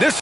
This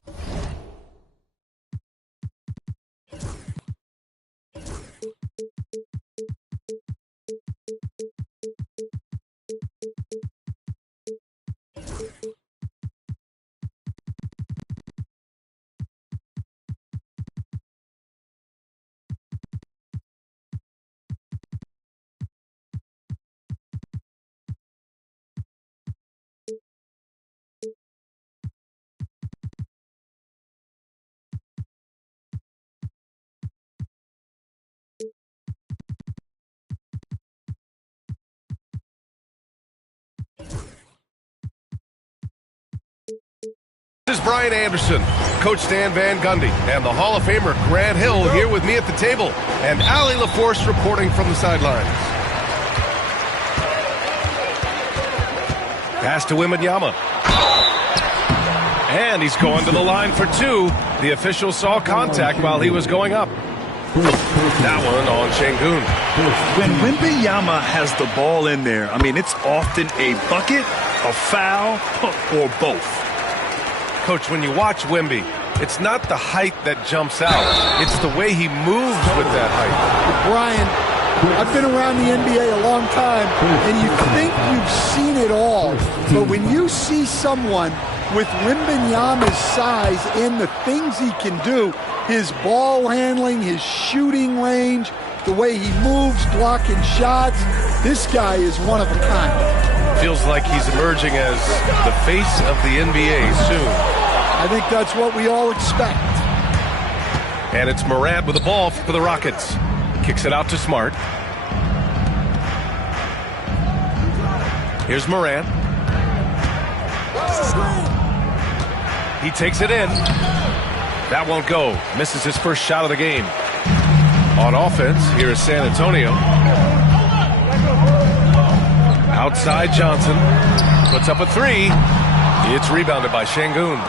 is Brian Anderson, Coach Dan Van Gundy, and the Hall of Famer Grant Hill here with me at the table, and Allie LaForce reporting from the sidelines. Pass to Wembanyama. And he's going to the line for two. The official saw contact while he was going up. That one on Şengün. When Wembanyama has the ball in there, I mean, it's often a bucket, a foul, or both. Coach, when you watch Wemby, it's not the height that jumps out. It's the way he moves with that height. Brian, I've been around the NBA a long time, and you think you've seen it all. But when you see someone with Wembanyama's size and the things he can do, his ball handling, his shooting range, the way he moves, blocking shots, this guy is one of a kind. Feels like he's emerging as the face of the NBA soon. I think that's what we all expect. And it's Morant with the ball for the Rockets. Kicks it out to Smart. Here's Morant. He takes it in. That won't go. Misses his first shot of the game. On offense, here is San Antonio. Outside Johnson. Puts up a three. It's rebounded by Şengün.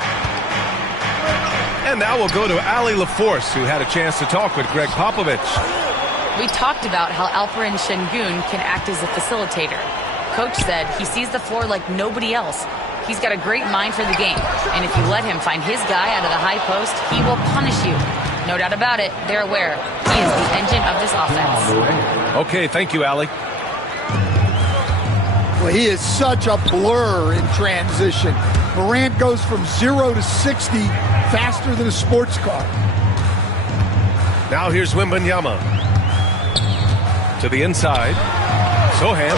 And now we'll go to Allie LaForce, who had a chance to talk with Greg Popovich. We talked about how Alperen Şengün can act as a facilitator. Coach said he sees the floor like nobody else. He's got a great mind for the game. And if you let him find his guy out of the high post, he will punish you. No doubt about it, they're aware. He is the engine of this offense. Okay, thank you, Allie. Well, he is such a blur in transition. Morant goes from 0 to 60 faster than a sports car. Now here's Wembanyama. To the inside. Sochan.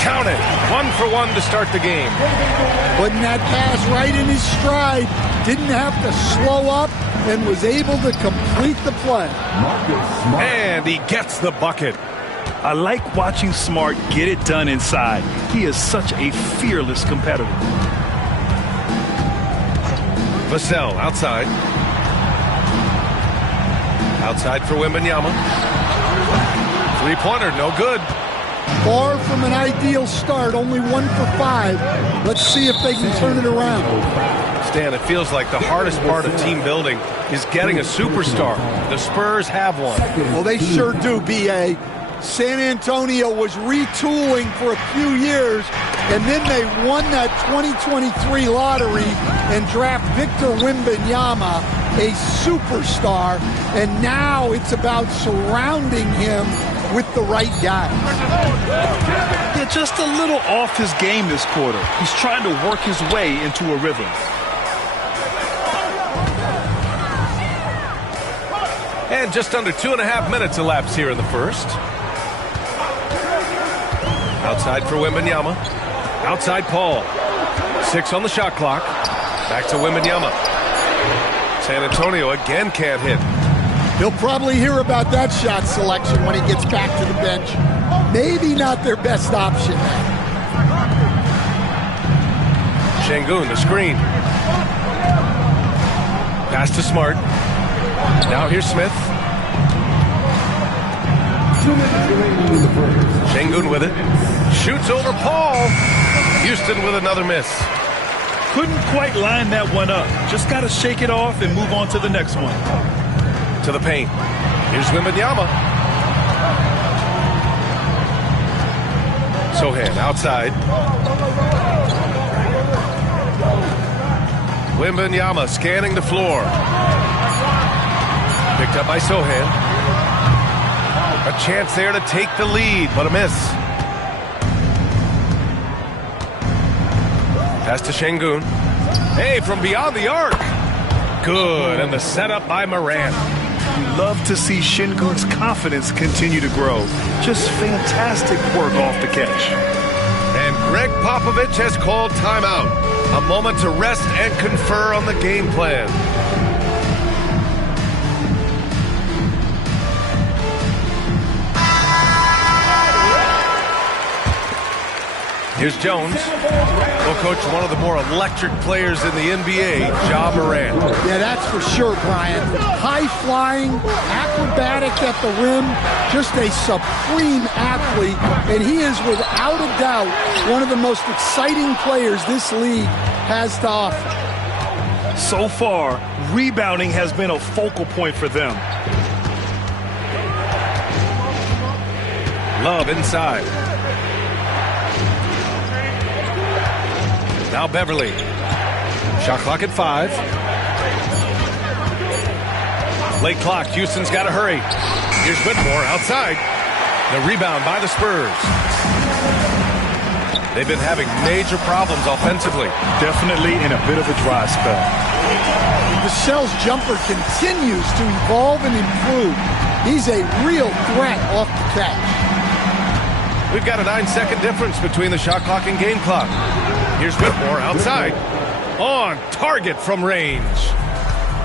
Count it. 1 for 1 to start the game. Putting that pass right in his stride. Didn't have to slow up and was able to complete the play. And he gets the bucket. I like watching Smart get it done inside. He is such a fearless competitor. Vassell outside. Outside for Wembanyama. Three-pointer, no good. Far from an ideal start, only 1 for 5. Let's see if they can turn it around. Stan, it feels like the hardest part of team building is getting a superstar. The Spurs have one. Well, they sure do, B.A. San Antonio was retooling for a few years, and then they won that 2023 lottery and draft Victor Wembanyama, a superstar, and now it's about surrounding him with the right guy. Yeah, just a little off his game this quarter. He's trying to work his way into a rhythm. And just under 2.5 minutes elapsed here in the first. Outside for Wembanyama. Outside Paul. 6 on the shot clock. Back to Wembanyama. San Antonio again can't hit. He'll probably hear about that shot selection when he gets back to the bench. Maybe not their best option. Şengün, the screen. Pass to Smart. Now here's Smith. Şengün with it. Shoots over Paul. Houston with another miss. Couldn't quite line that one up. Just got to shake it off and move on to the next one. To the paint. Here's Wembanyama. Sochan outside. Wembanyama scanning the floor. Picked up by Sohan. A chance there to take the lead, but a miss. Pass to Şengün. Hey, from beyond the arc. Good, and the setup by Morant. Love to see Şengün's confidence continue to grow. Just fantastic work off the catch. And Greg Popovich has called timeout. A moment to rest and confer on the game plan. Here's Jones. We'll coach one of the more electric players in the NBA, Ja Morant. Yeah, that's for sure, Brian. High-flying, acrobatic at the rim, just a supreme athlete, and he is without a doubt one of the most exciting players this league has to offer. So far, rebounding has been a focal point for them. Love inside. Now Beverly. Shot clock at 5. Late clock. Houston's got to hurry. Here's Whitmore outside. The rebound by the Spurs. They've been having major problems offensively. Definitely in a bit of a dry spell. Vassell's jumper continues to evolve and improve. He's a real threat off the catch. We've got a 9-second difference between the shot clock and game clock. Here's Whitmore outside. On target from range.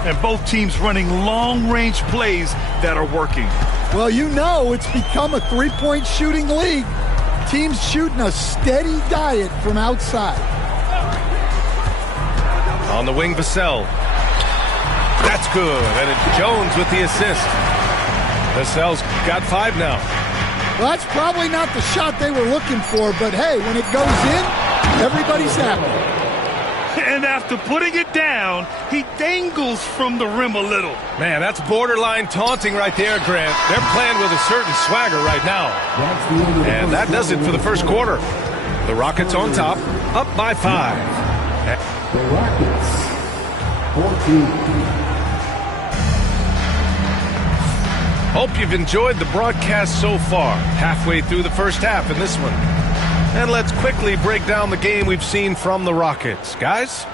And both teams running long-range plays that are working. Well, you know it's become a three-point shooting league. Teams shooting a steady diet from outside. On the wing, Vassell. That's good. And it's Jones with the assist. Vassell's got 5 now. Well, that's probably not the shot they were looking for, but hey, when it goes in, everybody's happy. And after putting it down, he dangles from the rim a little. Man, that's borderline taunting right there, Grant. They're playing with a certain swagger right now. And that does it for the first quarter. The Rockets on top, up by 5. The Rockets, 14. Hope you've enjoyed the broadcast so far. Halfway through the first half in this one. And let's quickly break down the game we've seen from the Rockets. Guys?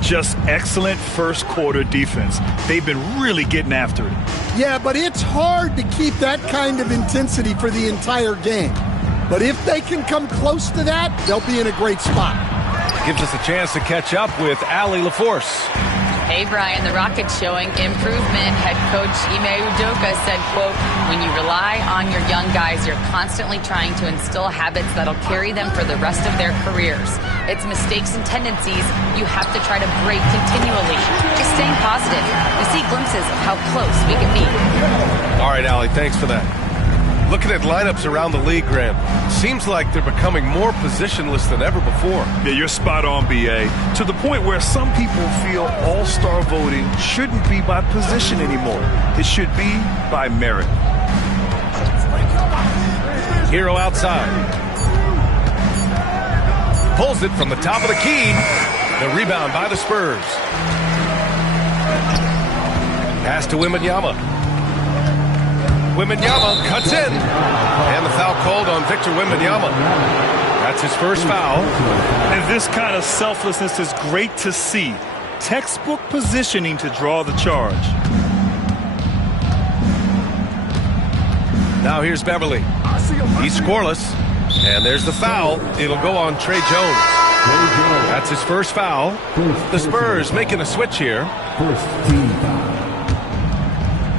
Just excellent first quarter defense. They've been really getting after it. Yeah, but it's hard to keep that kind of intensity for the entire game. But if they can come close to that, they'll be in a great spot. Gives us a chance to catch up with Allie LaForce. Hey, Brian, the Rockets showing improvement. Head coach Ime Udoka said, quote, when you rely on your young guys, you're constantly trying to instill habits that'll carry them for the rest of their careers. It's mistakes and tendencies you have to try to break continually. Just staying positive. We see glimpses of how close we can be. All right, Allie, thanks for that. Looking at lineups around the league, Graham, seems like they're becoming more positionless than ever before. Yeah, you're spot on, B.A. To the point where some people feel all-star voting shouldn't be by position anymore. It should be by merit. Hero outside. Pulls it from the top of the key. The rebound by the Spurs. Pass to Wembanyama. Wembanyama cuts in. And the foul called on Victor Wembanyama. That's his first foul. And this kind of selflessness is great to see. Textbook positioning to draw the charge. Now here's Beverly. He's scoreless. And there's the foul. It'll go on Tre Jones. That's his first foul. The Spurs making a switch here. First team foul.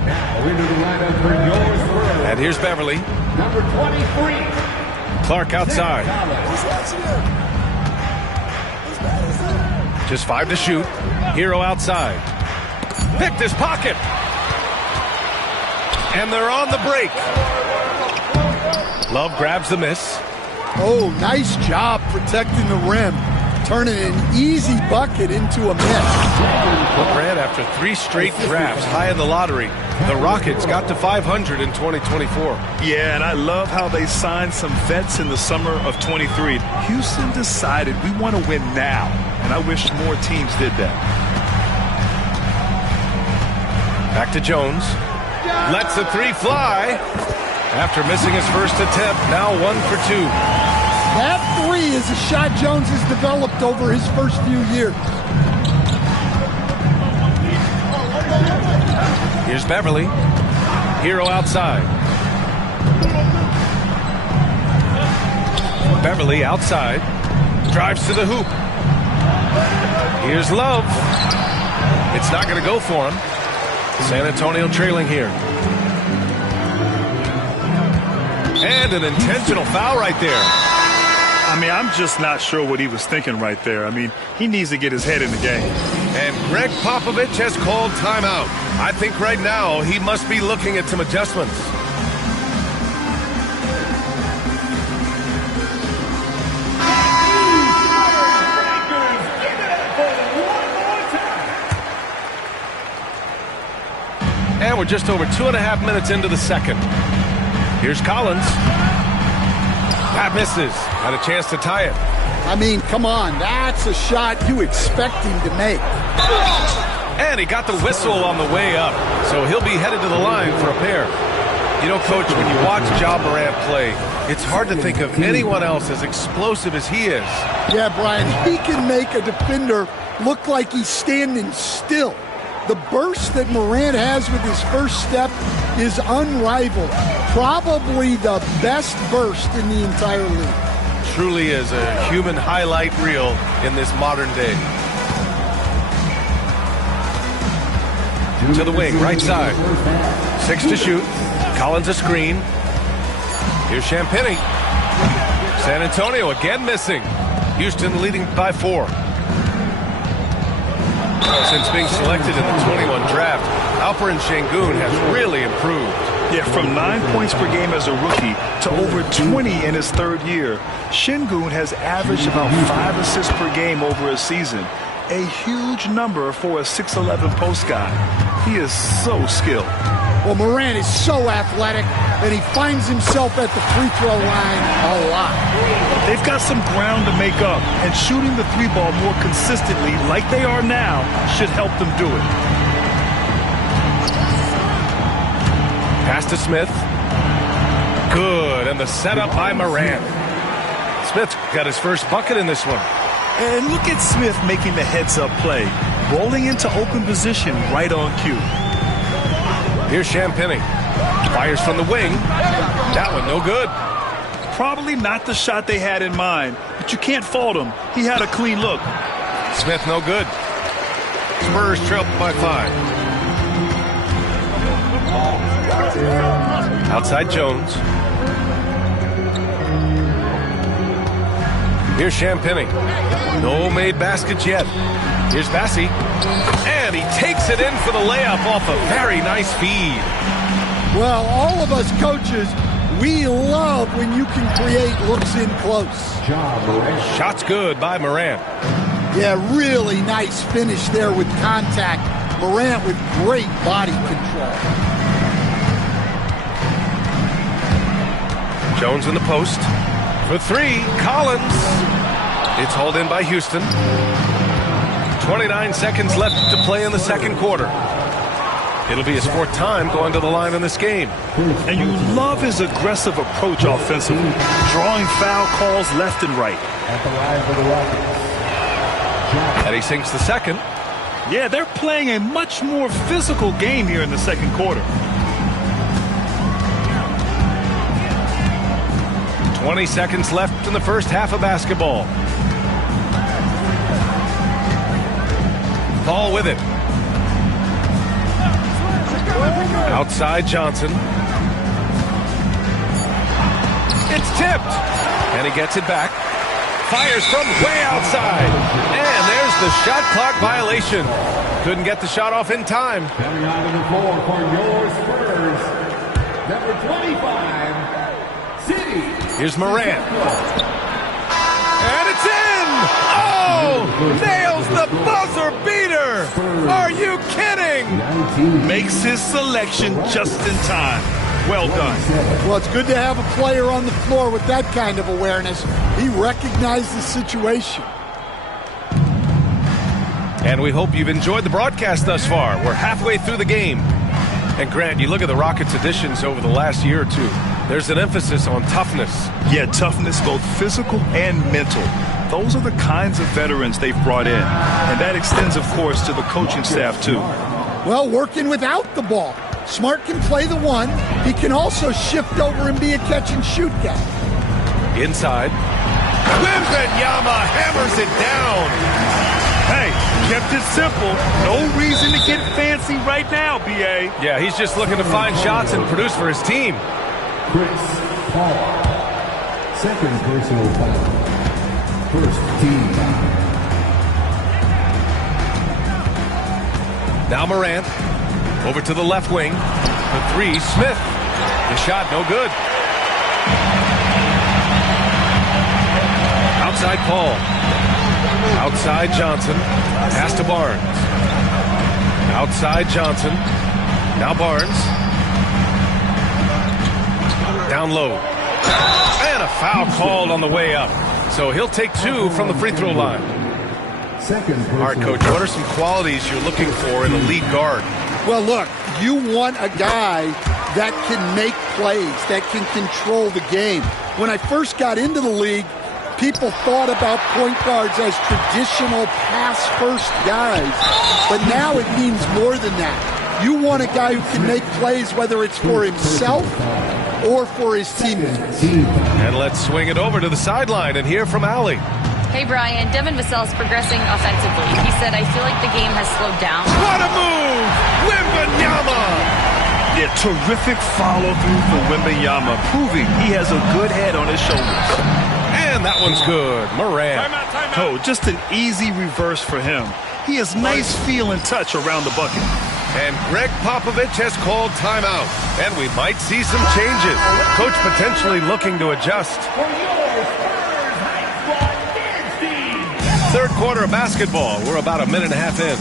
Now into the lineup for yours Spurs. And here's Beverly. Number 23. Clark outside. Just 5 to shoot. Hero outside. Picked his pocket. And they're on the break. Love grabs the miss. Oh, nice job protecting the rim. Turning an easy bucket into a miss. Brad, after 3 straight drafts high in the lottery, the Rockets got to 500 in 2024. Yeah, and I love how they signed some vets in the summer of 23. Houston decided we want to win now, and I wish more teams did that. Back to Jones. Lets the three fly. After missing his first attempt, now 1 for 2. That three is a shot Jones has developed over his first few years. Here's Beverly. Hero outside. Beverly outside. Drives to the hoop. Here's Love. It's not going to go for him. San Antonio trailing here. And an intentional foul right there. I mean, I'm just not sure what he was thinking right there. I mean, he needs to get his head in the game. And Greg Popovich has called timeout. I think right now he must be looking at some adjustments. And we're just over 2.5 minutes into the second. Here's Collins. That misses. Had a chance to tie it. I mean, come on. That's a shot you expect him to make. And he got the whistle on the way up. So he'll be headed to the line for a pair. You know, Coach, when you watch Ja Morant play, it's hard to think of anyone else as explosive as he is. Yeah, Brian, he can make a defender look like he's standing still. The burst that Morant has with his first step is unrivaled. Probably the best burst in the entire league. Truly is a human highlight reel in this modern day. To the wing, right side. 6 to shoot. Collins a screen. Here's Champagnie. San Antonio again missing. Houston leading by 4. Since being selected in the 21 draft, Alperen Sengun has really improved. Yeah, from 9 points per game as a rookie to over 20 in his third year, Sengun has averaged about 5 assists per game over a season. A huge number for a 6'11 post guy. He is so skilled. Well, Morant is so athletic, and he finds himself at the free throw line a lot. They've got some ground to make up, and shooting the three ball more consistently like they are now should help them do it. Pass to Smith. Good, and the setup by Morant. Smith got his first bucket in this one. And look at Smith making the heads-up play, rolling into open position right on cue. Here's Champagnie. Fires from the wing. That one no good. Probably not the shot they had in mind, but you can't fault him. He had a clean look. Smith no good. Spurs trail by 5. Outside Jones. Here's Champagnie. No made baskets yet. Here's Bassi. And he takes it in for the layup off a very nice feed. Well, all of us coaches, we love when you can create looks in close. Shot's good by Morant. Yeah, really nice finish there with contact. Morant with great body control. Jones in the post. For 3, Collins. It's hauled in by Houston. 29 seconds left to play in the second quarter. It'll be his 4th time going to the line in this game. And you love his aggressive approach offensively, drawing foul calls left and right. At the line for the Rockets. And he sinks the second. Yeah, they're playing a much more physical game here in the second quarter. 20 seconds left in the first half of basketball. Ball with it. Outside Johnson. It's tipped. And he gets it back. Fires from way outside. And there's the shot clock violation. Couldn't get the shot off in time. Coming on to the floor for your Spurs, number 25, City. Here's Morant. And it's in! Oh! Nails the buzzer beater! Are you kidding? Makes his selection just in time. Well done. Well, it's good to have a player on the floor with that kind of awareness. He recognized the situation. And we hope you've enjoyed the broadcast thus far. We're halfway through the game. And Grant, you look at the Rockets' additions over the last year or two. There's an emphasis on toughness. Yeah, toughness, both physical and mental. Those are the kinds of veterans they've brought in. And that extends, of course, to the coaching staff, too. Well, working without the ball. Smart can play the one. He can also shift over and be a catch-and-shoot guy. Inside. Wembanyama hammers it down. Hey, kept it simple. No reason to get fancy right now, B.A. Yeah, he's just looking to find shots and produce for his team. Chris Paul. Second personal foul. First team foul. Now Morant. Over to the left wing. The three, Smith. The shot, no good. Outside Paul. Outside Johnson. Pass to Barnes. Outside Johnson. Now Barnes. Down low. And a foul called on the way up. So he'll take two from the free throw line. Second All right, Coach, what are some qualities you're looking for in a lead guard? Well, look, you want a guy that can make plays, that can control the game. When I first got into the league, people thought about point guards as traditional pass-first guys. But now it means more than that. You want a guy who can make plays, whether it's for himself or for his teammates. And let's swing it over to the sideline and hear from Allie. Hey, Brian, Devin Vassell is progressing offensively. He said, I feel like the game has slowed down. What a move! Wembanyama! Yeah, terrific follow-through for Wembanyama, proving he has a good head on his shoulders. And that one's good. Morant. Oh, just an easy reverse for him. He has nice feel and touch around the bucket. And Greg Popovich has called timeout. And we might see some changes. Coach potentially looking to adjust. Third quarter of basketball. We're about a minute and a half in.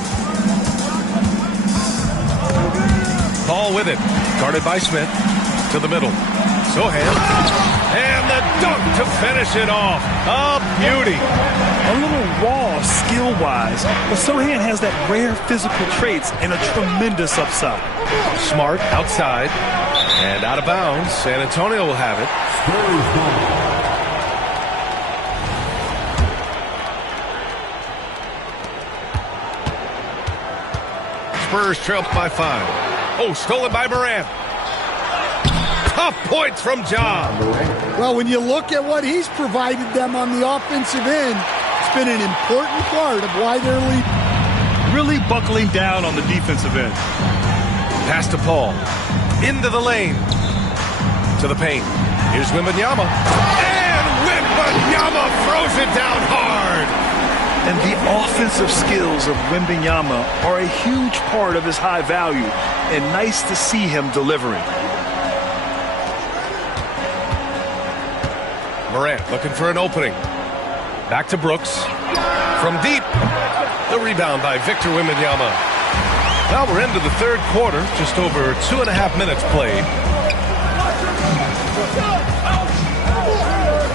Paul with it. Guarded by Smith. To the middle. Sohan. And the dunk to finish it off. A beauty. A little raw skill-wise, but Sohan has that rare physical traits and a tremendous upside. Smart outside. And out of bounds. San Antonio will have it. Spurs trail by 5. Oh, stolen by Morant. Tough points from Ja. Well, when you look at what he's provided them on the offensive end, it's been an important part of why they're leading. Really buckling down on the defensive end. Pass to Paul. Into the lane. To the paint. Here's Wembanyama. And Wembanyama throws it down hard. And the offensive skills of Wembanyama are a huge part of his high value, and nice to see him delivering. Morant looking for an opening. Back to Brooks. From deep. The rebound by Victor Wembanyama. Now we're into the third quarter. Just over 2.5 minutes played.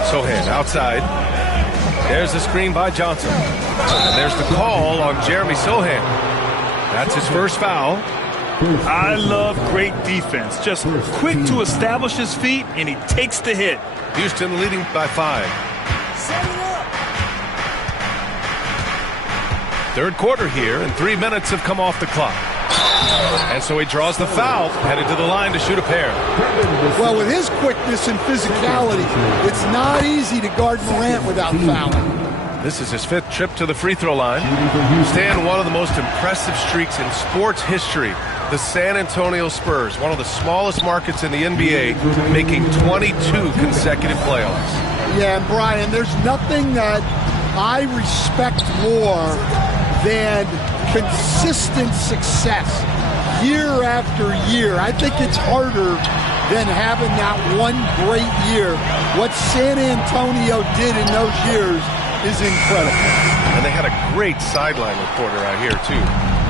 Sohan outside. There's the screen by Johnson. And there's the call on Jeremy Sohan. That's his first foul. I love great defense. Just quick to establish his feet, and he takes the hit. Houston leading by 5. Third quarter here, and 3 minutes have come off the clock. And so he draws the foul, headed to the line to shoot a pair. Well, with his quickness and physicality, it's not easy to guard Morant without fouling. This is his 5th trip to the free throw line. Stan, one of the most impressive streaks in sports history. The San Antonio Spurs, one of the smallest markets in the NBA, making 22 consecutive playoffs. Yeah, Brian, there's nothing that I respect more than consistent success year after year. I think it's harder than having that one great year. What San Antonio did in those years is incredible. And they had a great sideline reporter out here, too.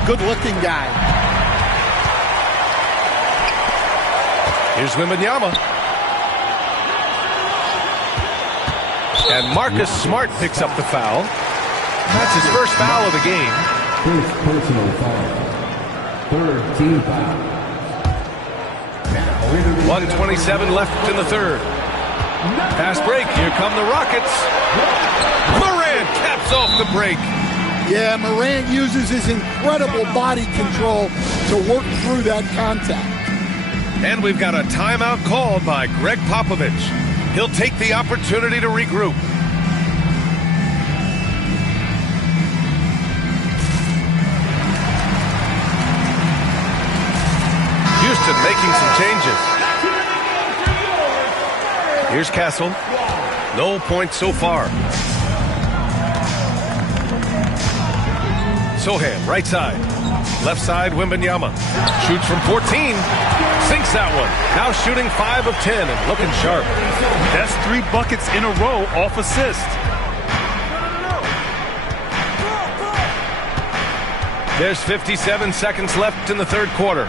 Good-looking guy. Here's Wembanyama. And Marcus Smart picks up the foul. That's his first foul of the game. First personal foul. Third team foul. Now into the 1:27 left in the third. Fast break. Here come the Rockets. Morant caps off the break. Yeah, Morant uses his incredible body control to work through that contact. And we've got a timeout called by Greg Popovich. He'll take the opportunity to regroup. Houston making some changes. Here's Castle. No points so far. Sohan, right side. Left side, Wembanyama. Shoots from 14. Sinks that one. Now shooting 5 of 10 and looking sharp. That's 3 buckets in a row off assist. There's 57 seconds left in the third quarter.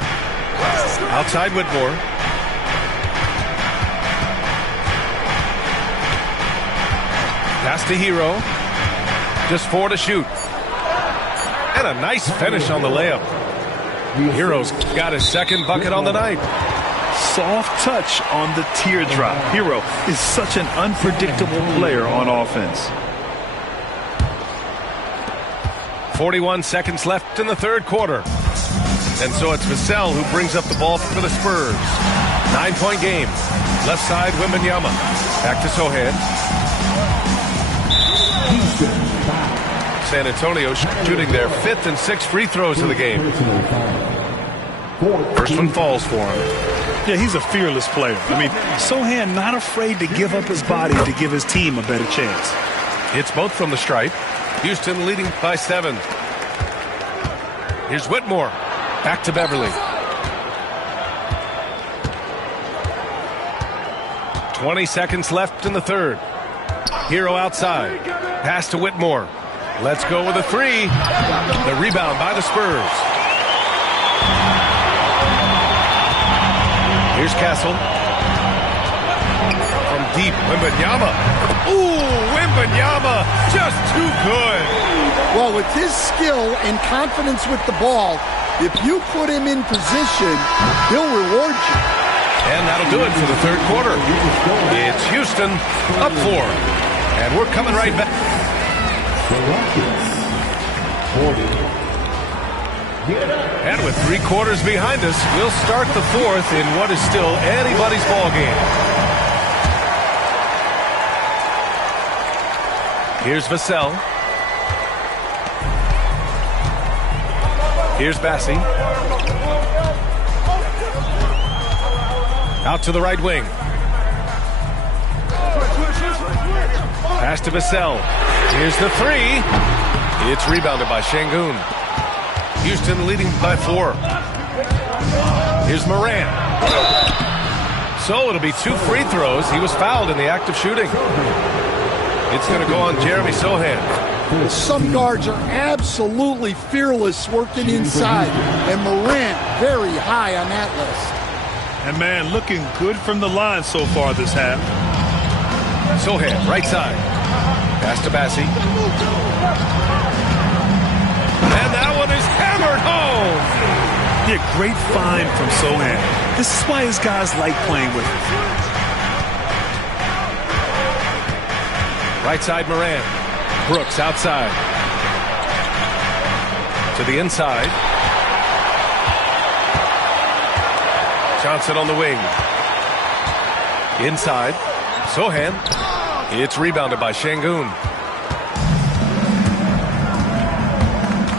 Outside Whitmore. Pass to Hero. Just 4 to shoot. And a nice finish on the layup. Hero's got his second bucket on the night. Soft touch on the teardrop. Hero is such an unpredictable player on offense. 41 seconds left in the third quarter. And so it's Vassell who brings up the ball for the Spurs. 9-point game. Left side, Wembanyama. Back to Sohan. San Antonio shooting their 5th and 6th free throws of the game. First one falls for him. Yeah, he's a fearless player. I mean, Sohan not afraid to give up his body to give his team a better chance. Hits both from the stripe. Houston leading by 7. Here's Whitmore. Back to Beverly. 20 seconds left in the third. Hero outside. Pass to Whitmore. Let's go with a 3. The rebound by the Spurs. Here's Castle. From deep, Wembanyama. Ooh, Wembanyama. Just too good. Well, with his skill and confidence with the ball, if you put him in position, he'll reward you. And that'll do it for the third quarter. It's Houston up 4. And we're coming right back. And with 3 quarters behind us, we'll start the fourth in what is still anybody's ball game. Here's Vassell. Here's Bassi. Out to the right wing. Pass to Vassell. Here's the 3. It's rebounded by Şengün. Houston leading by 4. Here's Morant. So it'll be 2 free throws. He was fouled in the act of shooting. It's going to go on Jeremy Sohan. Some guards are absolutely fearless working inside, and Morant very high on that list. And man, looking good from the line so far this half. Sohan, right side. Pass to Bassi. And that one is hammered home. Yeah, great find from Sohan. This is why his guys like playing with him. Right side, Morant. Brooks outside. To the inside. Johnson on the wing. Inside. Sohan. It's rebounded by Şengün.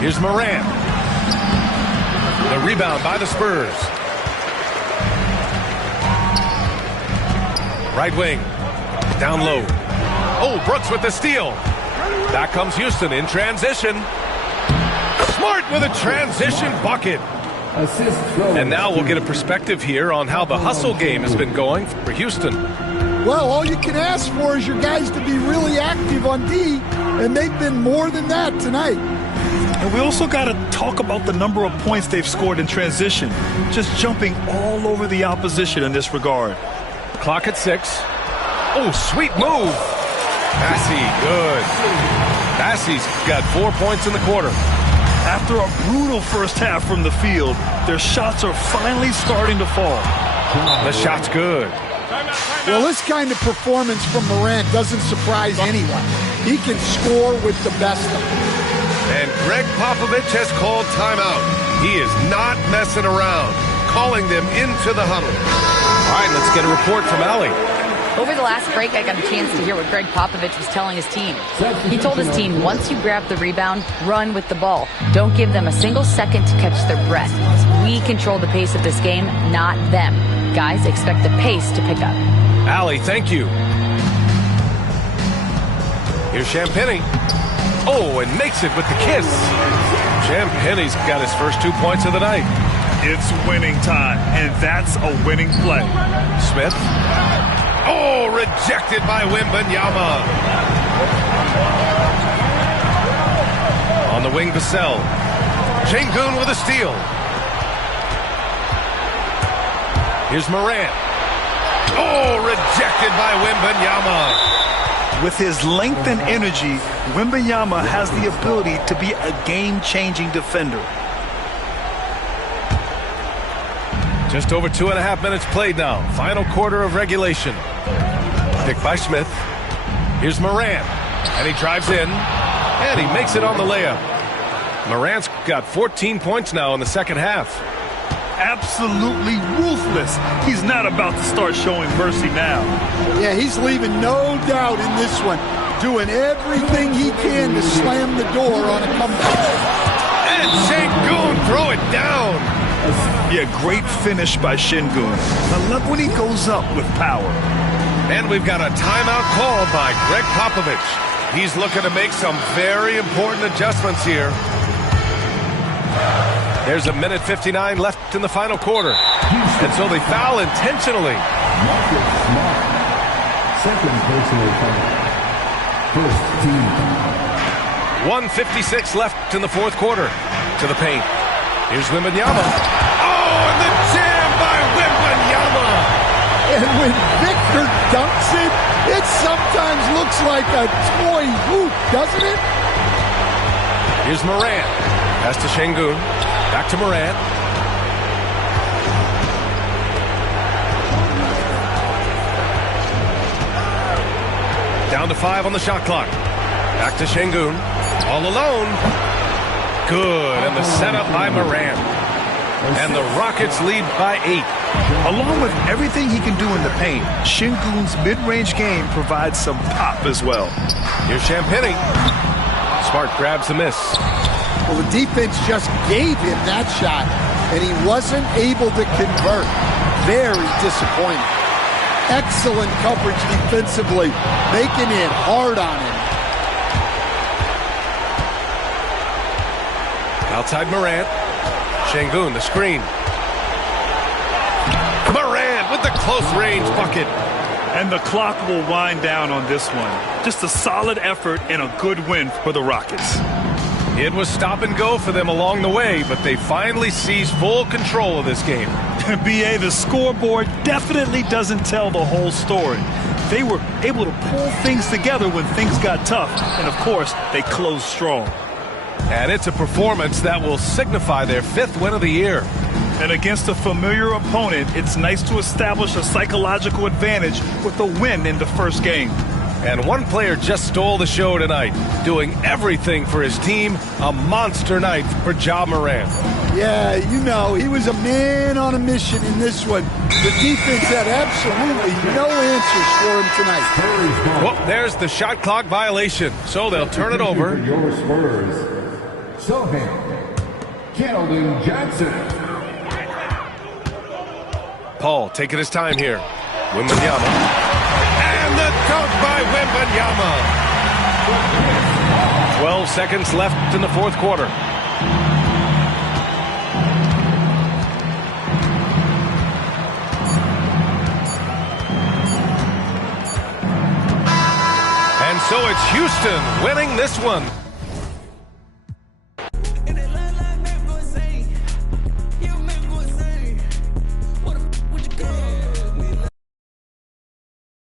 Here's Morant. The rebound by the Spurs. Right wing. Down low. Oh, Brooks with the steal. Back comes Houston in transition. Smart with a transition bucket. And now we'll get a perspective here on how the hustle game has been going for Houston. Well, all you can ask for is your guys to be really active on D, and they've been more than that tonight. And we also got to talk about the number of points they've scored in transition. Just jumping all over the opposition in this regard. Clock at 6. Oh, sweet move. Bassi, good. Bassi's got 4 points in the quarter. After a brutal first half from the field, their shots are finally starting to fall. The shot's good. Well, this kind of performance from Morant doesn't surprise anyone. He can score with the best of them. And Greg Popovich has called timeout. He is not messing around, calling them into the huddle. All right, let's get a report from Allie. Over the last break, I got a chance to hear what Greg Popovich was telling his team. He told his team, once you grab the rebound, run with the ball. Don't give them a single second to catch their breath. We control the pace of this game, not them. Guys, expect the pace to pick up. Allie, thank you. Here's Champagnie. Oh, and makes it with the kiss. Champagnie's got his first 2 points of the night. It's winning time, and that's a winning play. Smith. Oh, rejected by Wembanyama. On the wing, Vassell. Sengun with a steal. Here's Morant. Oh, rejected by Wembanyama. With his length and energy, Wembanyama has the ability to be a game-changing defender. Just over 2.5 minutes played now. Final quarter of regulation. Pick by Smith. Here's Morant. And he drives in. And he makes it on the layup. Morant's got 14 points now in the second half. Absolutely ruthless. He's not about to start showing mercy now. Yeah, he's leaving no doubt in this one. Doing everything he can to slam the door on a comeback. And Sengun throw it down. Yeah, great finish by Sengun. I love when he goes up with power. And we've got a timeout called by Greg Popovich. He's looking to make some very important adjustments here. There's a minute 59 left in the final quarter. And so they foul intentionally. Marcus Smart. Second personal foul. First team foul. 1:56 left in the fourth quarter. To the paint. Here's Wembanyama. Oh, and the jam by Wembanyama. And when Victor dunks it, it sometimes looks like a toy hoop, doesn't it? Here's Morant. Pass to Sengun. Back to Morant. Down to 5 on the shot clock. Back to Sengun. All alone. Good. And the setup by Morant. And the Rockets lead by 8. Along with everything he can do in the paint, Sengun's mid-range game provides some pop as well. Here's Champagnie. Smart grabs the miss. Well, the defense just gave him that shot, and he wasn't able to convert. Very disappointing. Excellent coverage defensively, making it hard on him. Outside Morant. Sengun, the screen. Morant with the close-range bucket. And the clock will wind down on this one. Just a solid effort and a good win for the Rockets. It was stop and go for them along the way, but they finally seized full control of this game. B.A., the scoreboard definitely doesn't tell the whole story. They were able to pull things together when things got tough, and of course, they closed strong. And it's a performance that will signify their 5th win of the year. And against a familiar opponent, it's nice to establish a psychological advantage with a win in the first game. And one player just stole the show tonight, doing everything for his team. A monster night for Ja Morant. Yeah, you know, he was a man on a mission in this one. The defense had absolutely no answers for him tonight. Well, there's the shot clock violation, so they'll turn it over. Your Spurs. Sohan. Keldon Johnson. Paul taking his time here. Wembanyama. And the dunk by Wembanyama. 12 seconds left in the fourth quarter. And so it's Houston winning this one.